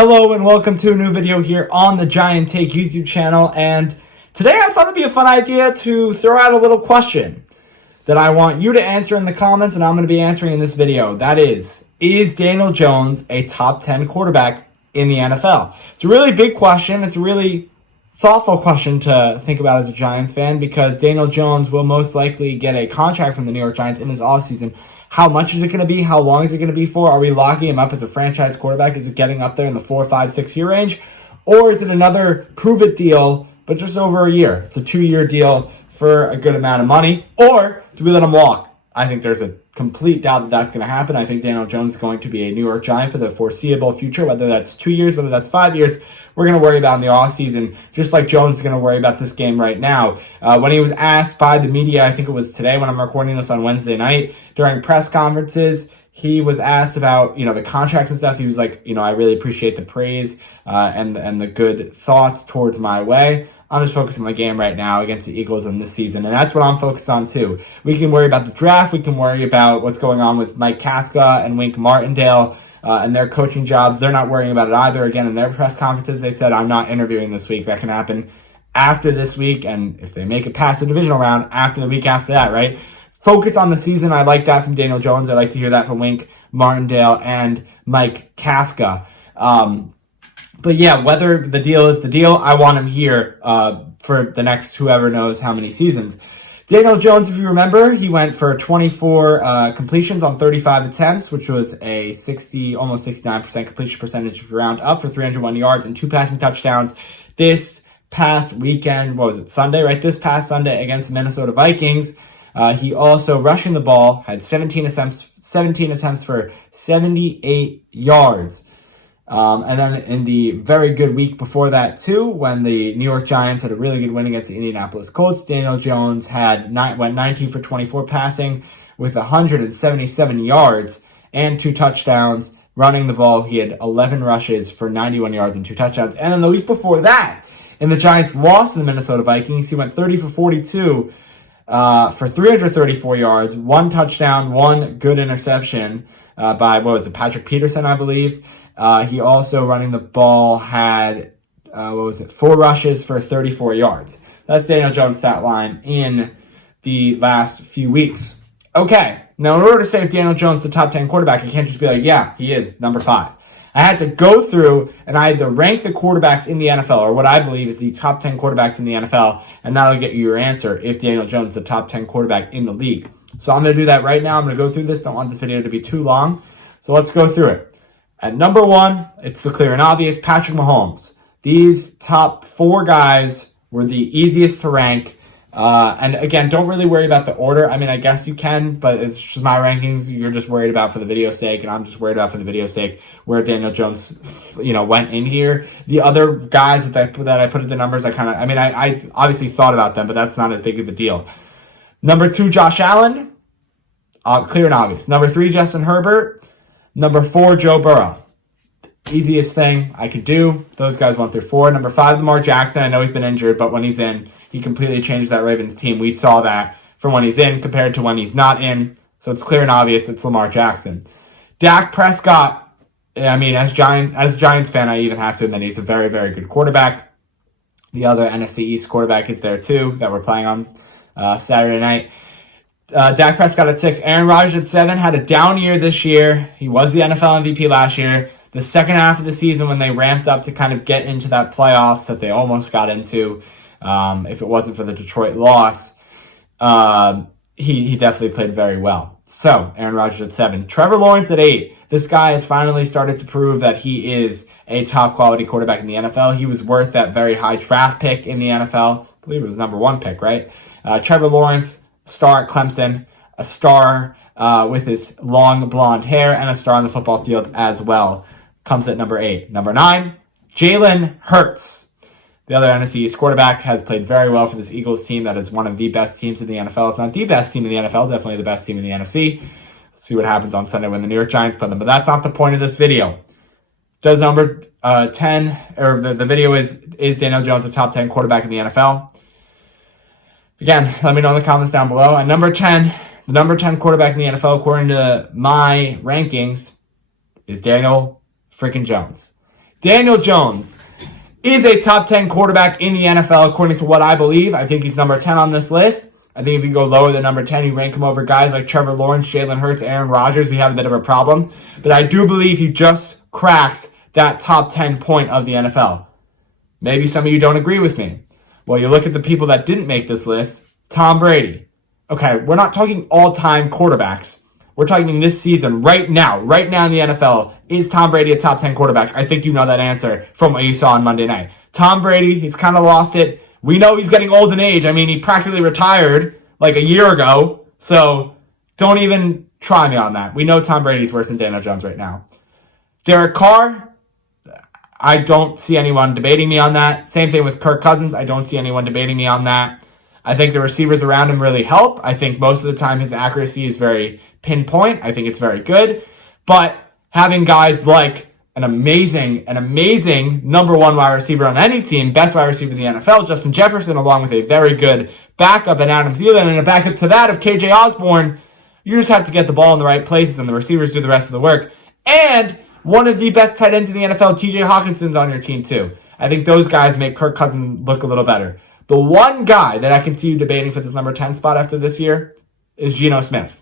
Hello and welcome to a new video here on the Giant Take YouTube channel, and today I thought it'd be a fun idea to throw out a little question that I want you to answer in the comments, and I'm going to be answering in this video. That is Daniel Jones a top 10 quarterback in the NFL? It's a really big question. It's a really thoughtful question to think about as a Giants fan, because Daniel Jones will most likely get a contract from the New York Giants in this offseason. How much is it going to be? How long is it going to be for? Are we locking him up as a franchise quarterback? Is it getting up there in the 4, 5, 6 year range? Or is it another prove-it deal, but just over a year? It's a 2-year deal for a good amount of money. Or do we let him walk? I think there's a complete doubt that that's going to happen. I think Daniel Jones is going to be a New York Giant for the foreseeable future, whether that's 2 years, whether that's 5 years. We're going to worry about in the offseason, just like Jones is going to worry about this game right now. When he was asked by the media, I think it was today when I'm recording this on Wednesday night, during press conferences, he was asked about, the contracts and stuff. He was like, I really appreciate the praise and the good thoughts towards my way. I'm just focusing on the game right now against the Eagles in this season, and that's what I'm focused on too. We can worry about the draft. We can worry about what's going on with Mike Kafka and Wink Martindale and their coaching jobs. They're not worrying about it either. Again, in their press conferences, they said, I'm not interviewing this week. That can happen after this week, and if they make it past the divisional round, after the week after that, right? Focus on the season. I like that from Daniel Jones. I like to hear that from Wink Martindale and Mike Kafka. But yeah, whether the deal is the deal, I want him here for the next whoever knows how many seasons. Daniel Jones, if you remember, he went for 24 completions on 35 attempts, which was a almost 69% completion percentage if you round up, for 301 yards and 2 passing touchdowns. This past weekend, Sunday, right? This past Sunday against the Minnesota Vikings. He also, rushing the ball, had 17 attempts for 78 yards. And then in the very good week before that, too, when the New York Giants had a really good win against the Indianapolis Colts, Daniel Jones went 19 for 24 passing with 177 yards and 2 touchdowns. Running the ball, he had 11 rushes for 91 yards and 2 touchdowns. And then the week before that, in the Giants' loss to the Minnesota Vikings, he went 30 for 42 for 334 yards, 1 touchdown, 1 good interception by, Patrick Peterson, I believe. He also, running the ball, had, 4 rushes for 34 yards. That's Daniel Jones' stat line in the last few weeks. Okay, now in order to say if Daniel Jones is the top 10 quarterback, you can't just be like, yeah, he is, number 5. I had to go through and I had to rank the quarterbacks in the NFL, or what I believe is the top 10 quarterbacks in the NFL, and that'll get you your answer if Daniel Jones is the top 10 quarterback in the league. So I'm going to do that right now. I'm going to go through this. Don't want this video to be too long. So let's go through it. At number 1, it's the clear and obvious, Patrick Mahomes. These top 4 guys were the easiest to rank. And again, don't really worry about the order. I mean, I guess you can, but it's just my rankings. You're just worried about for the video's sake, and I'm just worried about for the video's sake where Daniel Jones, went in here. The other guys that I put in the numbers, I obviously thought about them, but that's not as big of a deal. Number 2, Josh Allen. Clear and obvious. Number 3, Justin Herbert. Number 4, Joe Burrow. Easiest thing I could do. Those guys 1 through 4. Number 5, Lamar Jackson. I know he's been injured, but when he's in, he completely changes that Ravens team. We saw that from when he's in compared to when he's not in. So it's clear and obvious it's Lamar Jackson. Dak Prescott. As a Giants fan, I even have to admit he's a very, very good quarterback. The other NFC East quarterback is there too that we're playing on Saturday night. Dak Prescott at 6. Aaron Rodgers at 7. Had a down year this year. He was the NFL MVP last year. The second half of the season, when they ramped up to kind of get into that playoffs that they almost got into, if it wasn't for the Detroit loss, he definitely played very well. So, Aaron Rodgers at 7. Trevor Lawrence at 8. This guy has finally started to prove that he is a top quality quarterback in the NFL. He was worth that very high draft pick in the NFL. I believe it was number 1 pick, right? Trevor Lawrence, star at Clemson, a star with his long blonde hair, and a star on the football field as well, comes at number 8. Number 9, Jalen Hurts. The other NFC East quarterback has played very well for this Eagles team that is one of the best teams in the NFL, if not the best team in the NFL, definitely the best team in the NFC. Let's see what happens on Sunday when the New York Giants play them, but that's not the point of this video. Does number 10, or the video is Daniel Jones a top 10 quarterback in the NFL? Again, let me know in the comments down below. At number 10, the number 10 quarterback in the NFL, according to my rankings, is Daniel freaking Jones. Daniel Jones is a top 10 quarterback in the NFL, according to what I believe. I think he's number 10 on this list. I think if you go lower than number 10, you rank him over guys like Trevor Lawrence, Jalen Hurts, Aaron Rodgers, we have a bit of a problem. But I do believe he just cracks that top 10 point of the NFL. Maybe some of you don't agree with me. Well, you look at the people that didn't make this list. Tom Brady. Okay, we're not talking all-time quarterbacks. We're talking this season, right now in the NFL. Is Tom Brady a top 10 quarterback? I think you know that answer from what you saw on Monday night. Tom Brady, he's kind of lost it. We know he's getting old in age. I mean, he practically retired like a year ago. So don't even try me on that. We know Tom Brady's worse than Daniel Jones right now. Derek Carr, I don't see anyone debating me on that. Same thing with Kirk Cousins. I don't see anyone debating me on that. I think the receivers around him really help. I think most of the time his accuracy is very pinpoint. I think it's very good. But having guys like an amazing number one wide receiver on any team, best wide receiver in the NFL, Justin Jefferson, along with a very good backup in Adam Thielen, and a backup to that of KJ Osborne, you just have to get the ball in the right places and the receivers do the rest of the work. And one of the best tight ends in the NFL, TJ Hawkinson's on your team too. I think those guys make Kirk Cousins look a little better. The one guy that I can see you debating for this number 10 spot after this year is Geno Smith.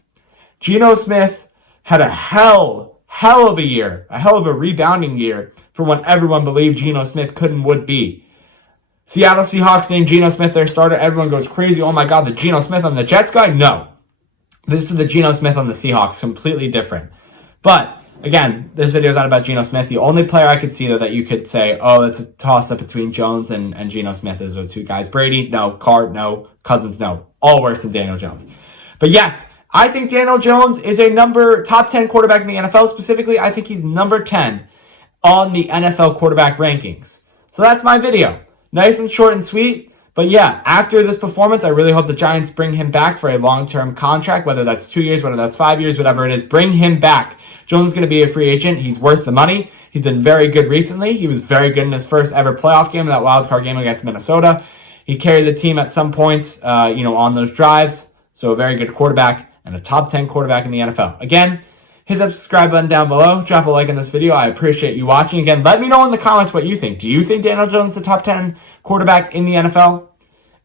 Geno Smith had a hell of a year, a hell of a rebounding year from what everyone believed Geno Smith could and would be. Seattle Seahawks named Geno Smith their starter. Everyone goes crazy. Oh my God, the Geno Smith on the Jets guy? No. This is the Geno Smith on the Seahawks. Completely different. But again, this video is not about Geno Smith. The only player I could see, though, that you could say, oh, it's a toss-up between Jones and Geno Smith is those two guys. Brady, no. Carr, no. Cousins, no. All worse than Daniel Jones. But yes, I think Daniel Jones is a top 10 quarterback in the NFL. Specifically, I think he's number 10 on the NFL quarterback rankings. So that's my video. Nice and short and sweet. But yeah, after this performance, I really hope the Giants bring him back for a long-term contract, whether that's 2 years, whether that's 5 years, whatever it is. Bring him back. Jones is going to be a free agent. He's worth the money. He's been very good recently. He was very good in his first ever playoff game, that wild card game against Minnesota. He carried the team at some points, on those drives. So a very good quarterback and a top 10 quarterback in the NFL. Again, hit that subscribe button down below. Drop a like in this video. I appreciate you watching. Again, let me know in the comments what you think. Do you think Daniel Jones is the top 10 quarterback in the NFL?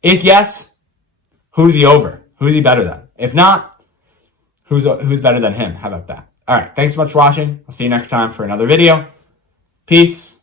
If yes, who's he over? Who's he better than? If not, who's better than him? How about that? All right. Thanks so much for watching. I'll see you next time for another video. Peace.